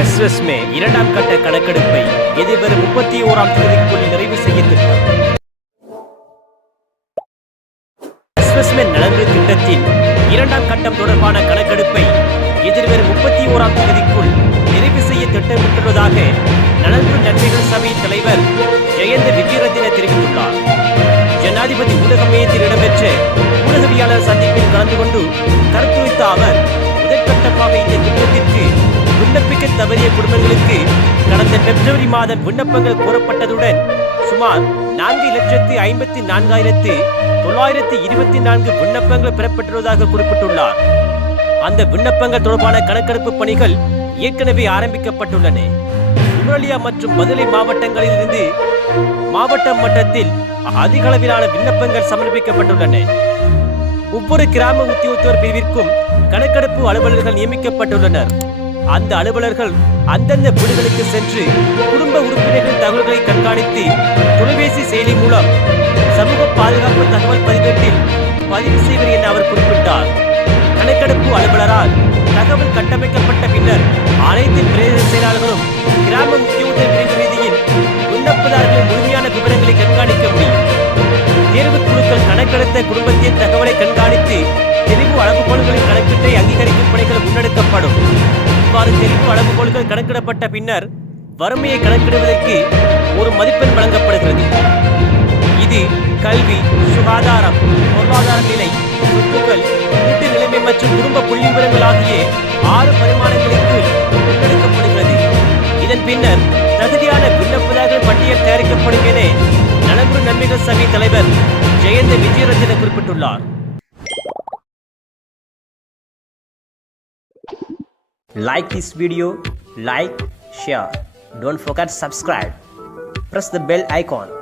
அஸ்வஸ்மே இரண்டாம் கட்ட கணக்கெடுப்பை எதிர்வரும் முப்பத்தி ஓராம் தேதிக்குள் நிறைவு செய்ய திட்டம் அஸ்வஸ்மென் திட்டத்தின் இரண்டாம் கட்டம் தொடர்பான கணக்கெடுப்பை எதிர்வரும் முப்பத்தி ஓராம் தேதிக்குள் நிறைவு செய்ய திட்டமிட்டுள்ளதாக நலன்பு நன்மைகள் சபையின் தலைவர் ஜெயந்த விஜயரத்தின தெரிவித்துள்ளார். ஜனாதிபதி ஊடக மையத்தில் இடம்பெற்ற ஊடகவியாளர் சந்திப்பில் கலந்து கொண்டு கருத்துரைத்த அவர் விண்ணப்பிக்க தவறிய குடும்பங்களுக்கு கடந்த பிப்ரவரி மாதம் விண்ணப்பங்கள் கோரப்பட்டதுடன் சுமார் நான்கு லட்சத்து ஐம்பத்தி நான்காயிரத்து தொள்ளாயிரத்து இருபத்தி நான்கு விண்ணப்பங்கள் பெறப்பட்டுள்ளதாக குறிப்பிட்டுள்ளார். அந்த விண்ணப்பங்கள் தொடர்பான கணக்கெடுப்பு பணிகள் ஏற்கனவே ஆரம்பிக்கப்பட்டுள்ளன. நுவரெலியா மற்றும் மதுரை மாவட்டங்களில் இருந்து மாவட்ட மட்டத்தில் அதிக அளவிலான விண்ணப்பங்கள் சமர்ப்பிக்கப்பட்டுள்ளன. ஒவ்வொரு கிராம உத்தியோகத்தர் பிரிவிற்கும் கணக்கெடுப்பு அலுவலர்கள் நியமிக்கப்பட்டுள்ளனர். அந்த அலுவலர்கள் அந்தந்த வீடுகளுக்கு சென்று குடும்ப உறுப்பினர்கள் தகவல்களை கண்காணித்து தொலைபேசி செயலி மூலம் சமூக பாதுகாப்பு தகவல் பதிவேட்டில் பதிவு செய்வர் என அவர் குறிப்பிட்டார். கணக்கெடுப்பு அலுவலரால் தகவல் கட்டமைக்கப்பட்ட பின்னர் அனைத்து பிரதேச செயலாளர்களும் கிராம உத்தியோகத்தர் பிரிவு ரீதியில் விண்ணப்பதாரர்களின் முழுமையான விவரங்களை கண்காணிக்க முடியும். தேர்வு குழுக்கள் கணக்கெடுத்த குடும்பத்தின் தகவலை கண்காணி அளவுகோல்கள் கணக்கிடப்பட்ட பின்னர் வறுமையை கணக்கிடுவதற்கு ஒரு மதிப்பெண் வழங்கப்படுகிறது. இது கல்வி சுகாதாரம் பொருளாதார நிலை சொத்துக்கள் வீட்டு நிலைமை மற்றும் குடும்ப புள்ளி விவரங்கள் ஆகிய ஆறு பரிமாணங்களுக்கு முன்னெடுக்கப்படுகிறது இதன் பின்னர் தகுதியான விண்ணப்பதாரர்கள் பட்டியல் தயாரிக்கப்படும் என நலம்புற நன்மைகள் சபை தலைவர் ஜெயந்த விஜயரஞ்சன குறிப்பிட்டுள்ளார். Like this video, like, share. Don't forget subscribe. Press the bell icon